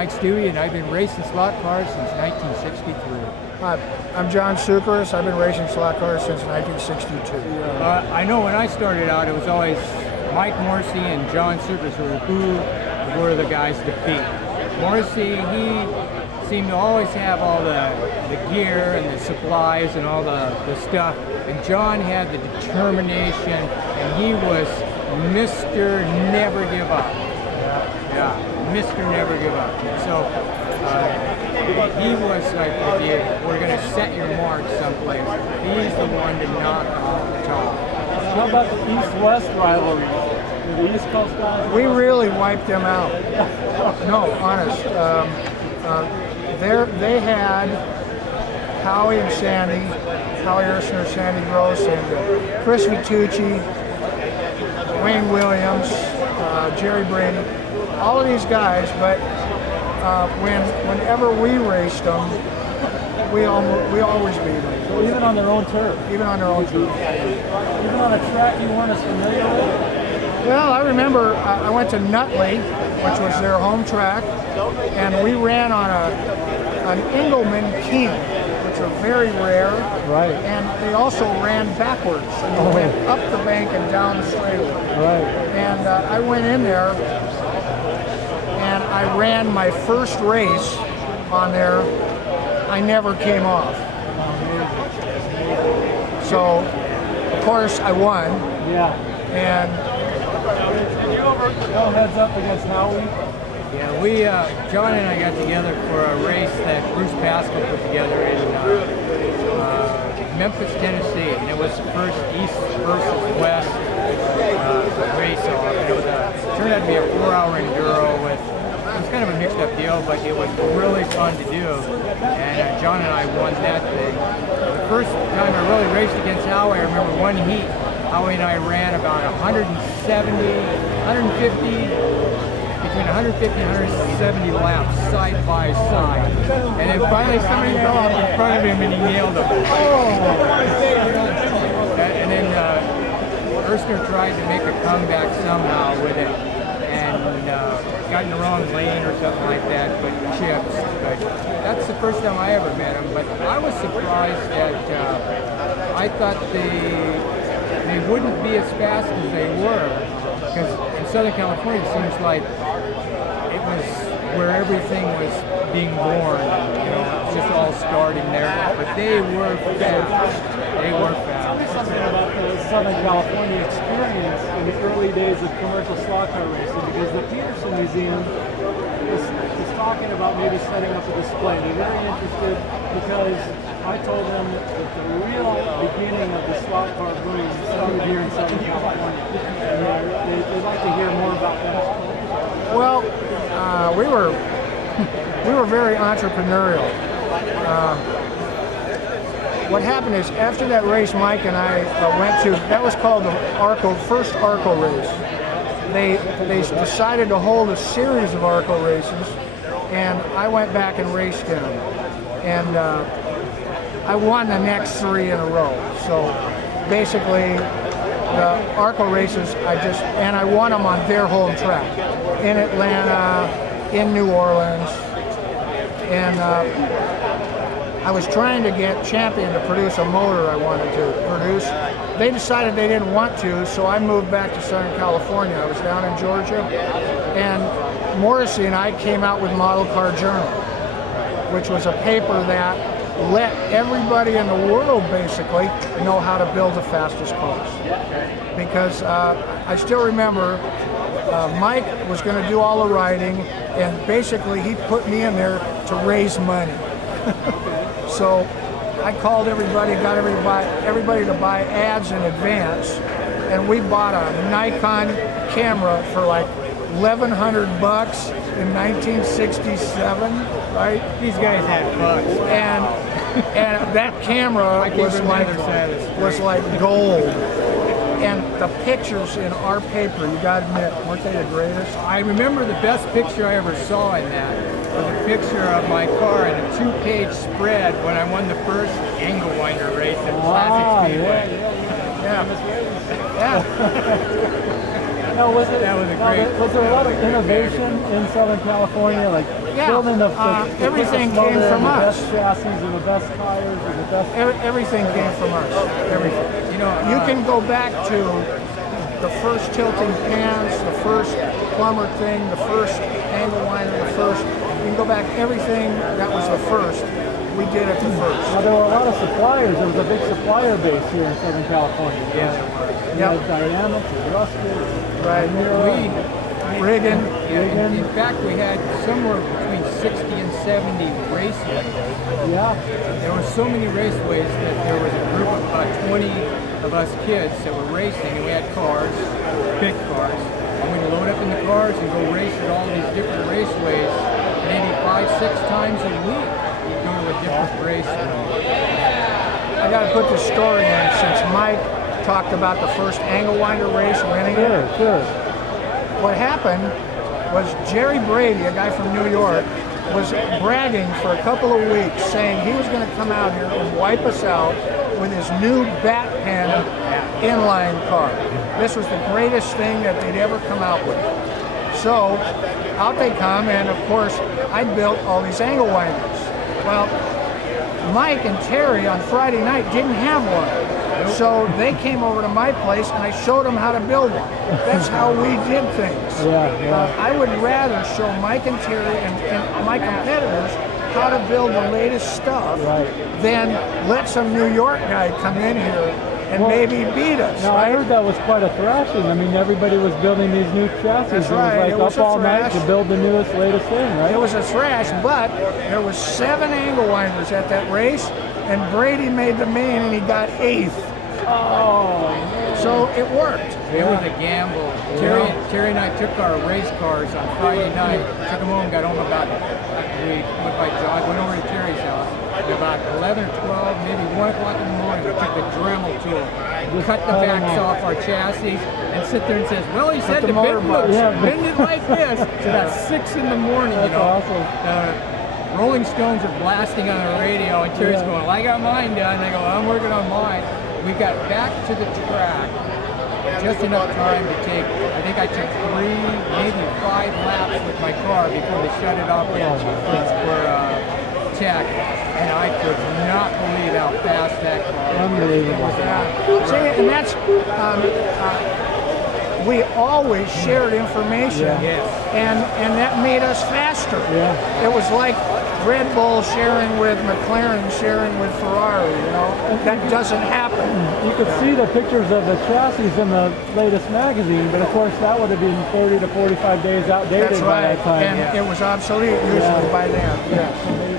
Mike Steube, and I've been racing slot cars since 1963. I'm John Cukras. I've been racing slot cars since 1962. I know when I started out, it was always Mike Morrissey and John Cukras who were the guys to beat. Morrissey, he seemed to always have all the gear and the supplies and all the stuff, and John had the determination, and he was Mr. Never Give Up. Yeah, Mr. Never Give Up. So he was like, if you were going to set your mark someplace, he's the one to knock off the top. How about the East-West rivalry? The East Coast guys? We really wiped them out. No, honest. They had Howie and Sandy, Howie Ersner, Sandy Gross, and Chris Vitucci, Wayne Williams, Jerry Brady, all of these guys, but whenever we raced them, we always beat them. So even on their own turf? Even on their own turf. Even on a track you weren't as familiar with? Well, I remember I went to Nutley, which was their home track, and we ran on an Engelman King, which are very rare. Right. And they also ran backwards. And they went up the bank and down the straightaway. Right. And I went in there, and I ran my first race on there. I never came off. So, of course, I won. Yeah. And no heads up against Howie. Yeah, John and I got together for a race that Bruce Pascal put together in Memphis, Tennessee, and it was the first East versus West race off. And it turned out to be a 4-hour enduro with. It was kind of a mixed-up deal, but it was really fun to do. And John and I won that thing. The first time I really raced against Howie, I remember one heat. Howie and I ran about between 150 and 170 laps side by side. And then finally somebody fell off in front of him and he nailed him. And then Ersner tried to make a comeback somehow with it and got in the wrong lane or something like that, but chips. But that's the first time I ever met him. But I was surprised that I thought they wouldn't be as fast as they were, because in Southern California it seems like it was where everything was being born, it's just all starting there, but they were fast. They were fast. Something about the Southern California experience in the early days of commercial slot car racing, because the Peterson Museum was talking about maybe setting up a display. They're very interested because I told them that the real beginning of the slot car boom started here in Southern California. And they'd like to hear more about that. well, we were very entrepreneurial. What happened is after that race, Mike and I went to. That was called the first Arco race. They decided to hold a series of Arco races, and I went back and raced them, and I won the next 3 in a row. So basically, the Arco races, I won them on their home track, in Atlanta, in New Orleans, and I was trying to get Champion to produce a motor I wanted to produce. They decided they didn't want to, so I moved back to Southern California. I was down in Georgia, and Morrissey and I came out with Model Car Journal, which was a paper that let everybody in the world basically know how to build the fastest cars. Because I still remember Mike was going to do all the writing, and basically he put me in there to raise money. So I called everybody, got everybody to buy ads in advance, and we bought a Nikon camera for like $1,100 in 1967, right? These guys had bucks. And that camera was like gold. And the pictures in our paper, you gotta admit, weren't they the greatest? I remember the best picture I ever saw in that was a picture of my car in a 2-page spread when I won the first angle winder race at Classic Speedway. Yeah. Now, was it? That was a great. Was there a lot of that was a great innovation in Southern California, like Yeah, building the everything quickest came motor from and the us. best chassis and the best tires and the best. Everything came from us. Everything. You know, You can go back to the first tilting pans, the first plumber thing, the first angle winder, the first. You can go back everything that was the first. We did it the first. Now, there were a lot of suppliers. There was a big supplier base here in Southern California. Yeah. You had Dynamics and Rusted. Right. Riggin. In fact, we had somewhere between 60 and 70 raceways. Yeah. There were so many raceways that there was a group of about 20 of us kids that were racing, and we had cars, big cars, and we'd load up in the cars and go race at all these different raceways, maybe 5-6 times a week. You'd go to a different race. I got to put this story in since Mike talked about the first angle winder race winning it. Sure. What happened was Jerry Brady, a guy from New York, was bragging for a couple of weeks saying he was going to come out here and wipe us out with his new bat pen inline car. This was the greatest thing that they'd ever come out with. So out they come, and of course I built all these angle winders. Well, Mike and Terry on Friday night didn't have one. So they came over to my place and I showed them how to build one. That's how we did things. I would rather show Mike and Terry and my competitors how to build the latest stuff than let some New York guy come in here and maybe beat us. Now, I heard that was quite a thrashing. I mean, everybody was building these new chassis. That's right. It was like up all night to build the newest, latest thing, right? It was a thrash, but there was 7 angle winders at that race, and Brady made the main and he got 8th. Oh, so it worked. It was a gamble. Terry and I took our race cars on Friday night, took them home, got home about, we went by John, went over to Terry's house. At about 11 or 12, maybe 1 o'clock in the morning, we took the Dremel tool, cut the backs off our chassis, and sit there and says, well, he said to bend it like this. So about 6 in the morning, That's you know. awesome. Rolling Stones are blasting on the radio, and Terry's going, well, I got mine done. I go, I'm working on mine. We got back to the track just enough time to take, I think I took 3, maybe 5 laps with my car before they shut it off for check. And I could not believe how fast that car was. Unbelievable. See, and that's, we always shared information, and that made us faster. It was like Red Bull sharing with McLaren, sharing with Ferrari, you know. That doesn't happen. You could see the pictures of the chassis in the latest magazine, but of course that would have been 40 to 45 days outdated That's by right, that time. and it was obsolete usually by then. Yes.